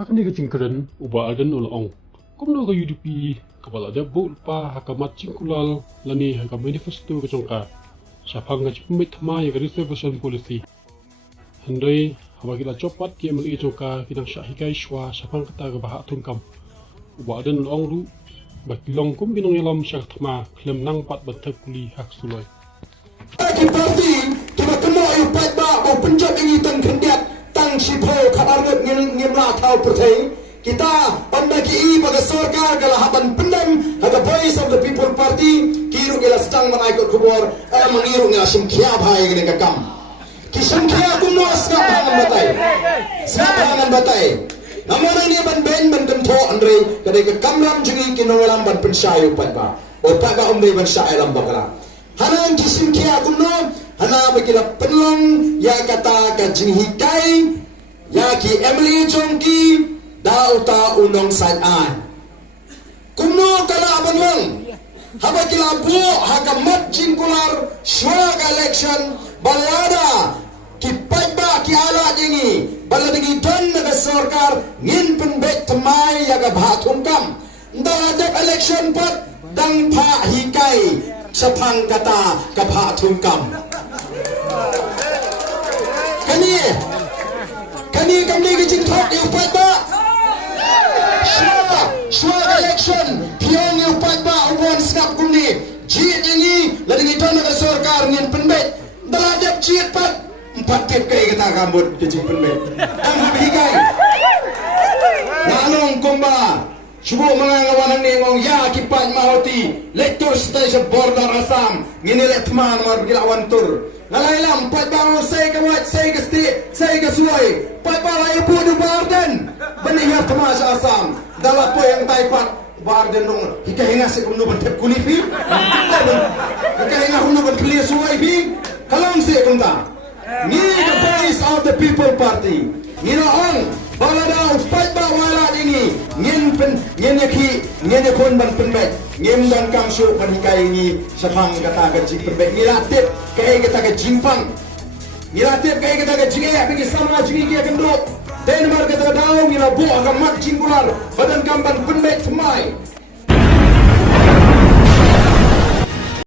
hakan ni kacing keren ubah adan ulong kumno ka UDP kapala dia bul pa hakamat cingkulal lani haka manifesto kacongka syapang ka cipumit thmai ka reservation policy handai hawa kita copat ki mali congka kinang syahikai shwa syapang kata ka bahak tungkam ubah adan ulong ru bakilong kum binong yalam syak thma klem nang pat batak kuli hak suloi Bagi parti kita kena ipat ba mau penjat ini tang kendiat tang sipo kabarngat ngim la thau perthai kita pandaki i baga sarkar gala haban pendam haga voice of the people party kiru gala stang manai ko khubor mangiru nga simkhia bhai gene ka kam ki simkhia kumno snap hangan batai namana ni ban ban kam tho andre kade ka kamram jungi kinolam ban penshayu pat ba o pa ba umri ban sha alam bakala hanang kisim kia kumno hana bakila penlong ya kata ka jinghikai ya ki Emily Chongki dauta unong sadan kumno kala abanwang habakila bu hakamat jingkular shwag election balada ki paiba ki ala dingi baladingi don na sarkar ngin penbet tamai ya ga bhathum kam ndala election pat dang pha hikai sapang kata kapha thungkam kani kamni ki jing thok yu pat ba shwa election pion yu pat ba on snap kumni ji dingi ladingi ton na sarkar ngin penbet dala dep ji pat empat tep kai kata kambut ki jing penbet ang habigai nanong komba Subo mga ngawanan ni ngong ya kipat mahoti lektor station border Assam nginilet man mar gilawan tur nalailam pat bango say kawat say kasti say kasuai pat para ibu du barden baniya tama sa Assam dala po yang taipat barden nung hikahinga si kumno bantep kulipi hikahinga kumno ban clear suai bi kalong si kumta ni the voice of the people party ni on balada pat ba wala dingi ngin pun ban penbet ngim dan kamsu panikai ni sapang kata ka jing penbet nilatip kai kata ka jingpang nilatip kai kata ka jingai pergi sama jingi kia kenduk dan mar kata daun ngila bu agak mat jingkular badan kamban penbet semai